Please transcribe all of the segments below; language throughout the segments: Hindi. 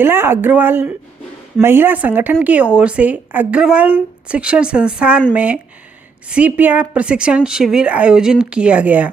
जिला अग्रवाल महिला संगठन की ओर से अग्रवाल शिक्षण संस्थान में सीपीआर प्रशिक्षण शिविर आयोजन किया गया।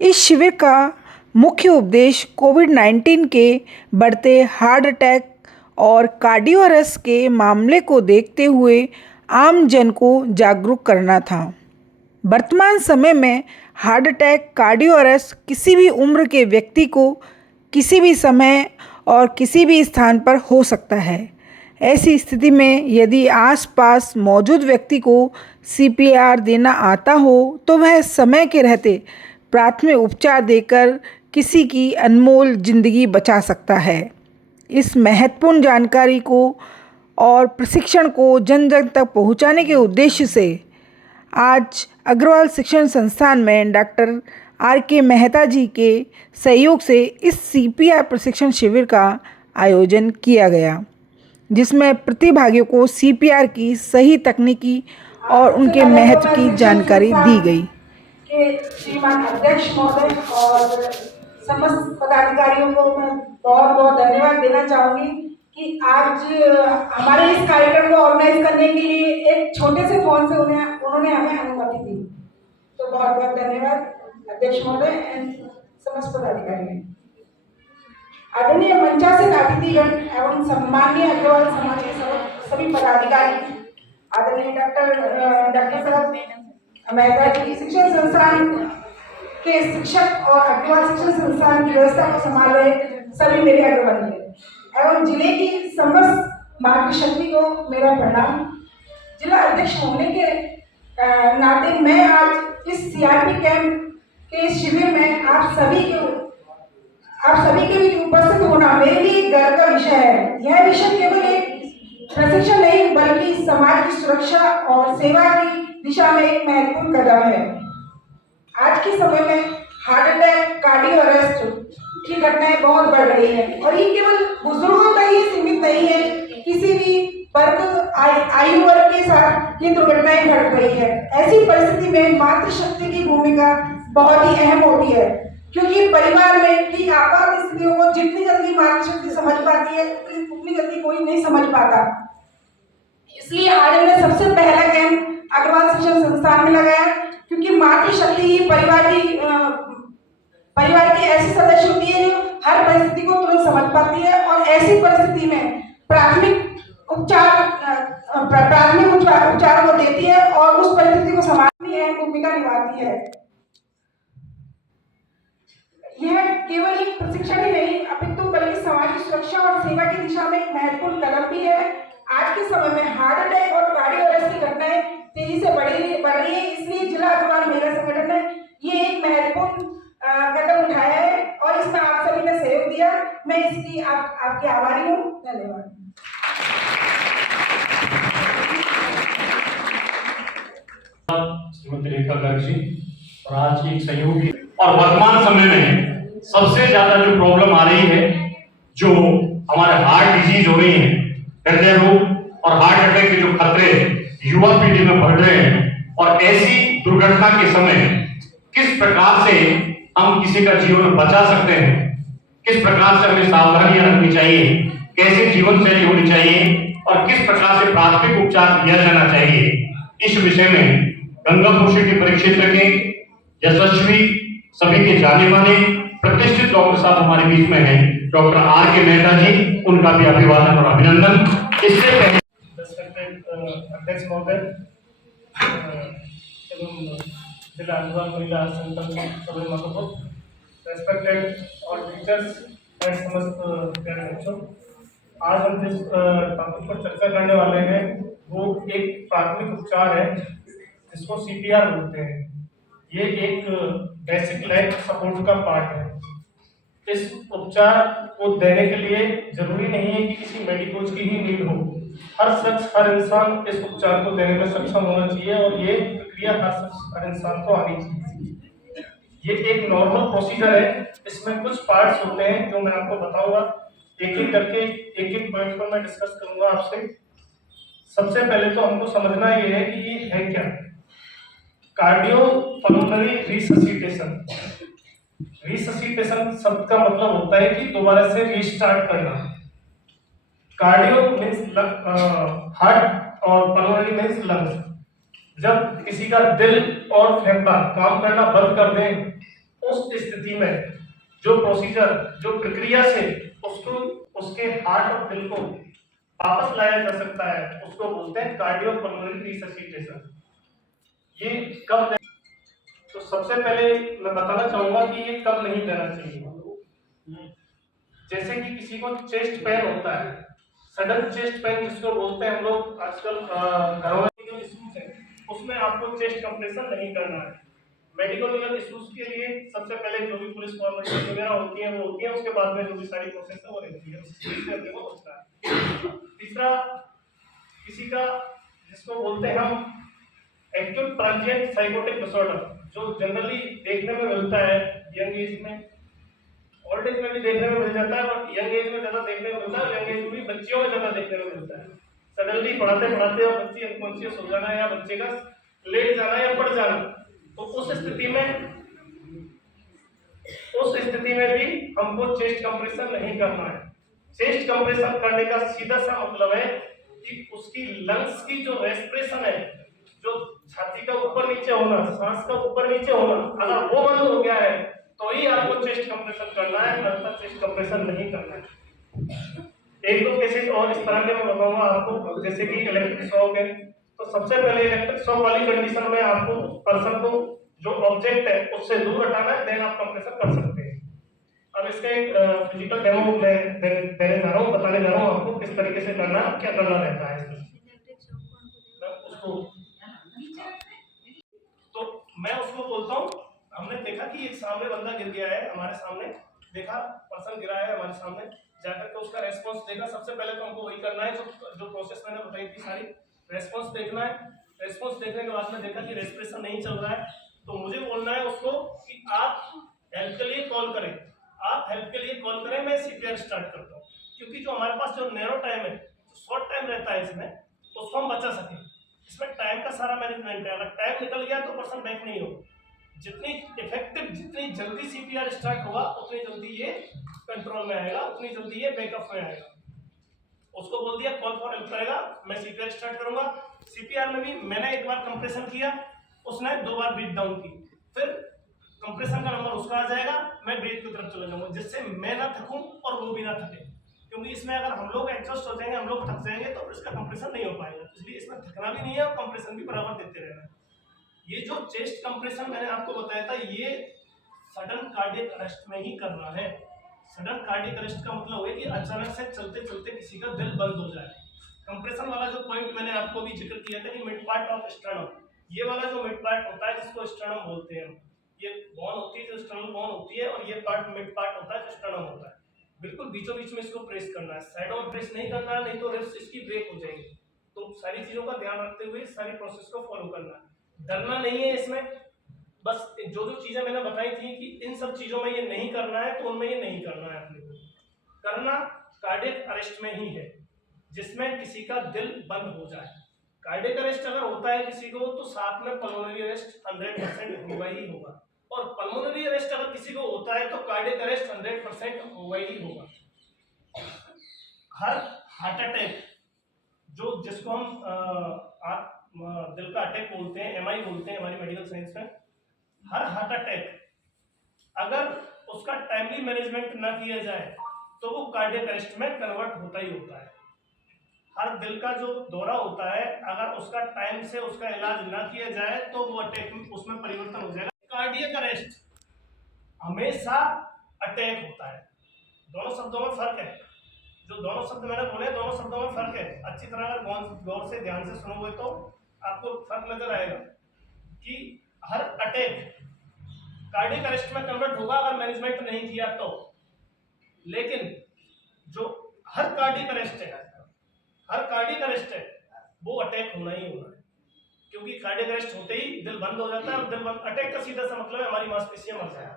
इस शिविर का मुख्य उद्देश्य कोविड-19 के बढ़ते हार्ट अटैक और कार्डियो अरेस्ट के मामले को देखते हुए आम जन को जागरूक करना था। वर्तमान समय में हार्ट अटैक, कार्डियो अरेस्ट किसी भी उम्र के व्यक्ति को किसी भी समय और किसी भी स्थान पर हो सकता है। ऐसी स्थिति में यदि आसपास मौजूद व्यक्ति को सीपीआर देना आता हो तो वह समय के रहते प्राथमिक उपचार देकर किसी की अनमोल जिंदगी बचा सकता है। इस महत्वपूर्ण जानकारी को और प्रशिक्षण को जन जन तक पहुंचाने के उद्देश्य से आज अग्रवाल शिक्षण संस्थान में डॉक्टर आर.के. मेहता जी के सहयोग से इस सीपीआर प्रशिक्षण शिविर का आयोजन किया गया, जिसमें प्रतिभागियों को सीपीआर की सही तकनीकी और उनके महत्व की जानकारी दी गई। श्रीमान अध्यक्ष महोदय और समस्त पदाधिकारियों को मैं बहुत बहुत धन्यवाद देना चाहूँगी कि आज हमारे इस कार्यक्रम को ऑर्गेनाइज करने के लिए एक छोटे से फोन से उन्होंने हमें अनुमति दी। तो बहुत बहुत धन्यवाद अध्यक्ष महोदय एंड समस्त पदाधिकारी। आदरणीय मंचासीन अतिथिगण एवं सम्मानीय अग्रवाल समाज के सभी पदाधिकारी, आदरणीय डॉक्टर साहब मेहता जी, शिक्षण संस्थान के शिक्षक और अग्रवाल शिक्षण संस्थान की व्यवस्था को संभाल रहे सभी मेरे अग्रवाली एवं जिले की समस्त मातृशक्ति को मेरा प्रणाम। जिला अध्यक्ष होने के नाते मैं आज इस सीआरपी कैंप के शिविर में आप सभी के बीच उपस्थित होना मेरे लिए गर्व का विषय है। यह विषय केवल एक प्रशिक्षण नहीं बल्कि समाज की सुरक्षा और सेवा की दिशा में एक महत्वपूर्ण कदम है। आज के समय में हार्ट अटैक, कार्डियो अरेस्ट की घटनाएं बहुत बढ़ रही है और ये केवल बुजुर्गों तक ही सीमित नहीं है, किसी भी आयु वर्ग के साथ ये दुर्घटनाएं घट रही है। ऐसी परिस्थिति में मातृशक्ति की भूमिका बहुत ही अहम होती है, क्योंकि परिवार में की आपात स्थितियों को जितनी जल्दी मातृशक्ति समझ पाती है उतनी जल्दी कोई नहीं समझ पाता। इसलिए आज हमने सबसे पहला कैंप अग्रवाल शिक्षण संस्थान में लगाया, क्योंकि मातृशक्ति ही परिवार की ऐसी सदस्य होती है जो हर परिस्थिति को तुरंत समझ पाती है और ऐसी परिस्थिति में प्राथमिक उपचार को देती है और उस परिस्थिति को संभालने में अहम भूमिका निभाती है। यह केवल एक प्रशिक्षण ही नहीं अपितु बल्कि समाज की सुरक्षा और सेवा की दिशा में एक महत्वपूर्ण कदम भी है। आज के समय में हार्ट अटैक और कार्डियो अरेस्ट की घटनाएं तेजी से बढ़ रही है, इसलिए जिला अग्रवाल महिला संगठन ने ये एक महत्वपूर्ण कदम उठाया है और इसमें आप सभी ने सहयोग दिया। मैं इसकी आपके आभारी हूँ। धन्यवाद। श्रीमती रेखा गर्ग जी और आज की एक सहयोगी और वर्तमान समय में सबसे ज्यादा जो प्रॉब्लम आ रही है, जो हमारे हार्ट डिजीज हो रही है, हृदय रोग और हार्ट अटैक के जो खतरे युवा पीढ़ी में बढ़ रहे हैं, और ऐसी दुर्घटना के समय किस प्रकार से हम किसी का जीवन बचा सकते हैं, किस प्रकार से हमें सावधानियां रखनी चाहिए, कैसे जीवन शैली होनी चाहिए और किस प्रकार से प्राथमिक उपचार किया जाना चाहिए, इस विषय में गंगापुर सिटी परिक्षेत्र के यशस्वी सभी के जाने माने प्रतिष्ठित डॉक्टर साहब हमारे बीच में हैं, डॉक्टर आर.के. मेहता जी, उनका भी अभिवादन और अभिनंदन। इससे पहले अध्यक्ष महोदय एवं जिला अग्रवाल महिला संगठन सभी मतों, रेस्पेक्टेड और टीचर्स एंड समस्त प्यारे बच्चों, आज हम जिस टॉपिक पर चर्चा करने वाले हैं वो एक प्राथमिक उपचार है जिसको सीपीआर बोलते हैं। ये एक बेसिक लाइफ सपोर्ट का पार्ट है। इस उपचार को देने के लिए जरूरी नहीं है कि किसी मेडिकोज की ही नीड हो। हर शख्स, हर इंसान इस उपचार को देने में सक्षम होना चाहिए और ये प्रक्रिया हर इंसान को आनी चाहिए। ये एक नॉर्मल प्रोसीजर है, इसमें कुछ पार्ट्स होते हैं जो मैं आपको बताऊंगा। एक एक करके एक पॉइंट पर मैं डिस्कस करूंगा आपसे। सबसे पहले तो हमको समझना ये है कि ये है क्या। Cardiopulmonary resuscitation. रिससिटेशन शब्द का मतलब होता है कि दोबारा से रीस्टार्ट करना। कार्डियो मीन्स हार्ट और पल्मोनरी मीन्स लंग्स। जब किसी का दिल और फेफड़ा काम करना बंद कर दें, उस स्थिति में जो प्रोसीजर, जो प्रक्रिया से उसको उसके हार्ट और दिल को वापस लाया जा सकता है, उसको बोलते हैं कार्डियो पल्मोनरी रिससिटेशन। ये कब, तो सबसे पहले मैं बताना चाहूंगा कि ये कब नहीं देना चाहिए। जैसे कि किसी को चेस्ट पेन होता है, सडन चेस्ट पेन जिसको बोलते हैं हम लोग आजकल घरों में इश्यूज है, उसमें आपको चेस्ट कंप्रेशन नहीं करना है। मेडिकल इश्यूज के लिए सबसे पहले जो भी पुलिस फॉर्मेलिटी वगैरह होती है वो होती है, उसके बाद में जो भी सारी प्रोसेस है वो रहती है, उससे अपने को होता है। तीसरा, किसी का जिसको बोलते हैं हम एक्यूट ट्रांजिएंट साइकोटिक डिसऑर्डर, जो जनरली देखने में मिलता है यंग एज में, ओल्ड एज में भी देखने में मिल जाता है, और यंग एज में ज्यादा देखने में मिलता है, यंग एज में भी बच्चियों में ज्यादा देखने में मिलता है। सडनली पढ़ाते पढ़ाते और बच्ची अनकॉन्शियस हो जाना या बच्चे का लेट जाना या पड़ जाना, तो उस स्थिति में भी हमको चेस्ट कंप्रेशन नहीं करना है। चेस्ट कंप्रेशन करने का सीधा सा मतलब है कि उसकी लंग्स की जो रेस्पिरेशन है, जो छाती का ऊपर नीचे होना, सांस का ऊपर नीचे होना, अगर वो बंद हो गया है तो ही आपको चेस्ट कंप्रेशन करना है, अन्यथा चेस्ट कंप्रेशन नहीं करना है। एक दो केसेस और इस तरह के मैं बताऊंगा आपको, जैसे कि इलेक्ट्रिक शॉक है। तो सबसे पहले इलेक्ट्रिक शॉक वाली कंडीशन में आपको पर्सन को जो ऑब्जेक्ट है उससे दूर हटाना है, देन आप कंप्रेशन कर सकते हैं। अब इसका एक फिजिकल डेमो मैं देने जा रहा हूँ, बताने जा रहा हूँ आपको किस तरीके से करना, क्या करना रहता है उसको। तो मैं उसको बोलता हूँ, हमने देखा कि एक सामने बंदा गिर गया है, हमारे सामने देखा पर्सन गिरा है हमारे सामने, जाकर के उसका रेस्पॉन्स देखा। सबसे पहले तो हमको वही करना है जो प्रोसेस मैंने बताई थी सारी, रेस्पॉन्स देखना है। रेस्पॉन्स देखने के बाद में देखा कि रेस्पिरेशन नहीं चल रहा है, तो मुझे बोलना है उसको कि आप हेल्प के लिए कॉल करें, आप हेल्प के लिए कॉल करें, मैं सीपीआर स्टार्ट करता हूँ। क्योंकि जो हमारे पास जो नैरो टाइम है, जो शॉर्ट टाइम रहता है इसमें, उसको हम बचा सकें। इसमें टाइम का सारा मैनेजमेंट है, अगर टाइम निकल गया तो पर्सन बैक नहीं होगा। जितनी इफेक्टिव, जितनी जल्दी सीपीआर स्टार्ट होगा उतनी जल्दी ये कंट्रोल में आएगा, उतनी जल्दी ये बैकअप में आएगा। उसको बोल दिया कॉल फॉर हेल्प करेगा, मैं सीपीआर स्टार्ट करूंगा। सीपीआर में भी मैंने एक बार कंप्रेशन किया, उसने 2 बार ब्रीथ डाउन की, फिर कंप्रेशन का नंबर उसका आ जाएगा, मैं ब्रीथ की तरफ चला जाऊंगा, जिससे मैं ना थकूं और वो भी ना थके। क्योंकि इसमें अगर हम लोग एडजस्ट हो जाएंगे, हम लोग थक जाएंगे, तो इसका कंप्रेशन नहीं हो पाएगा। इसलिए इसमें थकना भी नहीं है और कंप्रेशन भी बराबर देते रहना है। ये जो चेस्ट कंप्रेशन मैंने आपको बताया था, ये सडन कार्डियक अरेस्ट में ही करना है। सडन कार्डियक अरेस्ट का मतलब है कि अचानक से चलते चलते किसी का दिल बंद हो जाए। कंप्रेशन वाला जो पॉइंट मैंने आपको भी जिक्र किया था कि मिड पार्ट ऑफ स्टर्नम, ये वाला जो मिड पार्ट होता है जिसको स्टर्नम बोलते हैं, ये बोन होती है जो स्टर्नल बोन होती है, और ये पार्ट मिड पार्ट होता है जो स्टर्नम होता है। बिल्कुल बीचों बीच में इसको प्रेस करना है, साइड और प्रेस नहीं करना है, नहीं तो रिब्स इसकी ब्रेक हो जाएगी। तो सारी चीजों का ध्यान रखते हुए सारी प्रोसेस को फॉलो करना है, डरना नहीं है इसमें। बस जो जो चीजें मैंने बताई थी कि इन सब चीजों में ये नहीं करना है, तो उनमें ये नहीं करना है। अपने को करना कार्डियक अरेस्ट में ही है, जिसमें किसी का दिल बंद हो जाए। कार्डियक अरेस्ट अगर होता है किसी को, तो साथ में पल्मोनरी अरेस्ट 100% होगा ही होगा, और पल्मोनरी अरेस्ट अगर किसी को होता है तो कार्डियक अरेस्ट 100% होगा ही होगा। हर हार्ट अटैक जो जिसको हम दिल का अटैक बोलते हैं, एमआई बोलते हैं हमारी मेडिकल साइंस में, हर हार्ट अटैक अगर उसका टाइमली मैनेजमेंट ना किया जाए तो वो कार्डियक अरेस्ट में कन्वर्ट होता ही होता है। हर दिल का जो दौरा होता है, अगर उसका टाइम से उसका इलाज ना किया जाए तो वो अटैक उसमें परिवर्तन हो जाएगा। कार्डियक अरेस्ट हमेशा अटैक होता है, दोनों शब्दों में फर्क है। जो दोनों शब्द मैंने बोले, दोनों शब्दों में फर्क है। अच्छी तरह अगर गौर से ध्यान से सुनोगे तो आपको फर्क नजर आएगा कि हर अटैक कार्डियक अरेस्ट में कन्वर्ट होगा अगर मैनेजमेंट नहीं किया तो, लेकिन जो हर कार्डियक अरेस्ट है वो अटैक होना ही होना है। क्योंकि कार्डियक अरेस्ट होते ही दिल बंद हो जाता है, और दिल बंद, अटैक का सीधा सा मतलब है हमारी मांसपेशियां मर जाएगा।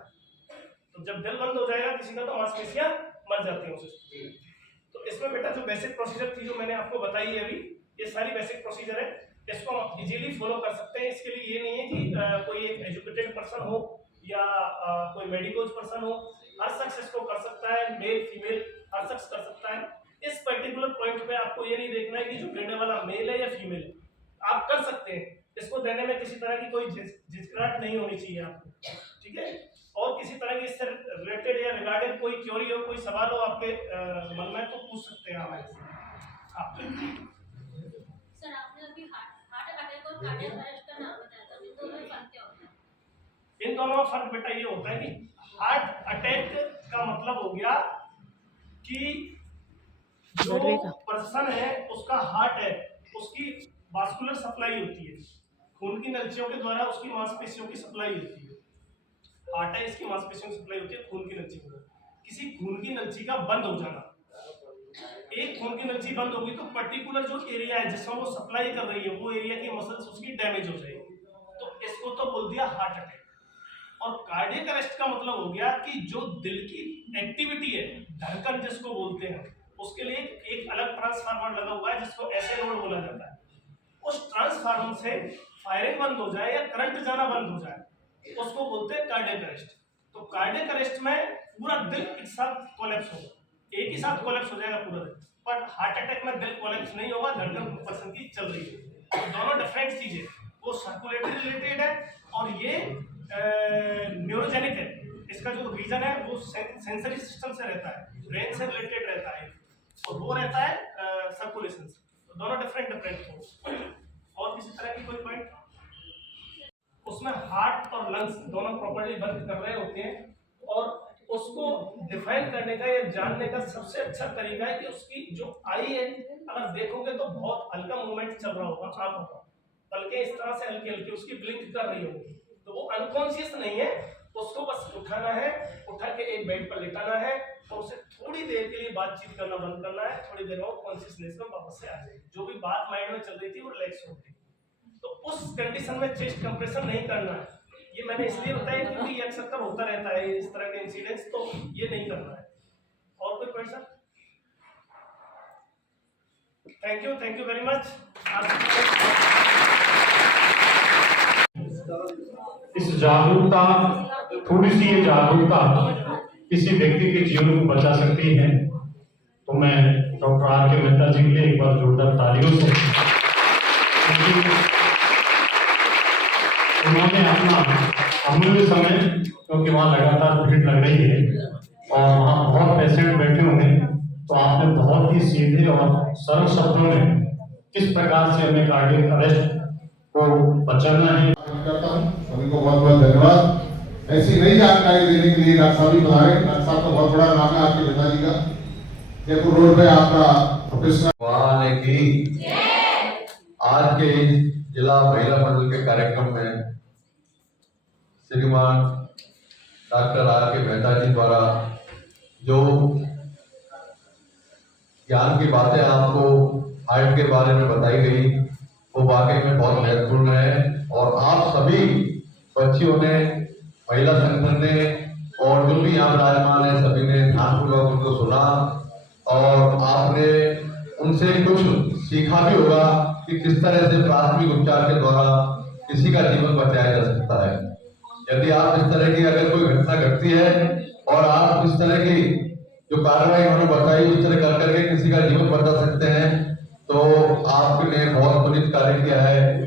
तो जब दिल बंद हो जाएगा किसी का तो मांसपेशियां मर जाती हैं उस स्थिति में। तो इसमें बेटा जो बेसिक प्रोसीजर थी जो मैंने आपको बताई है अभी, ये सारी बेसिक प्रोसीजर है, इसको आप इजीली फॉलो कर सकते हैं। इसके लिए ये नहीं है कि कोई एक एजुकेटेड पर्सन हो या कोई मेडिकल पर्सन हो, हर शख्स इसको कर सकता है, मेल फीमेल हर शख्स कर सकता है। इस पर्टिकुलर पॉइंट आपको ये नहीं देखना है कि जो देने वाला मेल है या फीमेल है, आप कर सकते हैं। इसको देने में किसी तरह की कोई झिझकराहट नहीं होनी चाहिए आपको, ठीक है। और किसी तरह की इससे रिलेटेड या रिगार्डिंग कोई क्वेरी हो, कोई सवाल हो आपके मन में, तो पूछ सकते हैं हमारे से। सर आपने अभी हार्ट अटैक और कार्डियक अरेस्ट का नाम बताया था, इन दोनों में फर्क क्या होता है? इन दोनों में फर्क बेटा ये होता है कि हार्ट अटैक का मतलब हो गया कि जो पर्सन है उसका हार्ट है, उसकी वास्कुलर सप्लाई होती है, खून की नलियों के द्वारा उसकी मांसपेशियों की सप्लाई होती है। हार्ट है, इसकी मांसपेशियों की सप्लाई होती है खून की नली को। किसी खून की नली का बंद हो जाना, एक खून की नली बंद होगी तो पर्टिकुलर जो एरिया है जिसमें वो सप्लाई कर रही है, वो एरिया की मसल्स उसकी डैमेज हो जाएगी, तो इसको तो बोल दिया हार्ट अटैक। और कार्डियक अरेस्ट का मतलब हो गया कि जो दिल की एक्टिविटी है, धड़कन जिसको बोलते हैं, उसके लिए एक अलग ट्रांसफार्मर लगा हुआ है जिसको ऐसे नोड बोला जाता है। उस ट्रांसफार्मर से फायरिंग बंद हो जाए या करंट जाना बंद हो जाए, उसको बोलते हैं कार्डियक अरेस्ट। तो कार्डियक अरेस्ट में पूरा दिल एक साथ कोलैप्स होगा, एक ही साथ कोलैप्स हो जाएगा पूरा दिल। पर हार्ट अटैक में दिल कोलैप्स नहीं होगा, धड़कन पर्सन की चल रही है। तो दोनों डिफरेंट चीजें, वो सर्कुलेटरी रिलेटेड है और ये न्यूरोजेनिक है। इसका जो रीजन है वो सेंसरी सिस्टम से रहता है, ब्रेन से रिलेटेड रहता है, और वो रहता है सर्कुलेशन से। तो दोनों डिफरेंट हो। और किसी तरह की कोई पॉइंट? उसमें हार्ट और लंग्स दोनों प्रॉपर्ली वर्क कर रहे होते हैं, और उसको डिफाइन करने का या जानने का सबसे अच्छा तरीका है कि उसकी जो आई है, अगर देखोगे तो बहुत हल्का मूवमेंट चल रहा होगा आंखों का, बल्कि इस तरह से हल्की हल्की उसकी ब्लिंक कर रही होगी, तो वो अनकॉन्शियस नहीं है। उसको बस उठाना है, उठा के एक बेड पर लेटाना है और उसे थोड़ी देर के लिए बातचीत करना बंद करना है, थोड़ी देर में कॉन्शियसनेस में वापस से आ जाएगी। जो भी बात माइंड में चल रही थी वो रिलैक्स हो गई। तो उस कंडीशन में चेस्ट कंप्रेशन नहीं करना है। ये मैंने इसलिए बताया क्योंकि ये अक्सर होता रहता है इस तरह के इंसिडेंट्स, तो ये नहीं करना है। और कोई question? Thank you very much. इस जागरूकता, थोड़ी सी ये जागरूकता किसी व्यक्ति के जीवन को बचा सकती है। तो मैं डॉक्टर आर के मेहता जी के लिए एक बार जोरदार तालियों से, उन्होंने अपना अमूल्य समय, क्योंकि वहाँ लगातार भीड़ लग रही है और वहाँ बहुत पेशेंट बैठे होंगे, तो आपने बहुत ही सीधे और सरल शब्दों में किस प्रकार से हमें कार्डियक अरेस्ट को बचाना है करता हूँ। सभी को बहुत बहुत धन्यवाद। ऐसी नई जानकारी देने के लिए डॉक्टर साहब भी बता रहे। डॉक्टर साहब का बहुत बड़ा नाम है आपके पिताजी का। जयपुर रोड पे आपका प्रोफेशनल की आज के जिला महिला मंडल के कार्यक्रम में श्रीमान डॉक्टर आर के मेहता जी द्वारा जो ज्ञान की बातें आपको हार्ट के बारे में बताई गई, वो वाकई में बहुत महत्वपूर्ण है। और आप सभी बच्चियों ने, महिला संगठन ने और जो भी यहाँ विराजमान है, सभी ने ध्यानपूर्वक उनको सुना और आपने उनसे कुछ सीखा भी होगा कि किस तरह से प्राथमिक उपचार के द्वारा किसी का जीवन बचाया जा सकता है। यदि आप इस तरह की अगर कोई घटना घटती है और आप इस तरह की जो कार्रवाई उन्होंने बताई उस तरह कर करके किसी का जीवन बचा सकते हैं, तो आपने बहुत पुनीत कार्य किया है।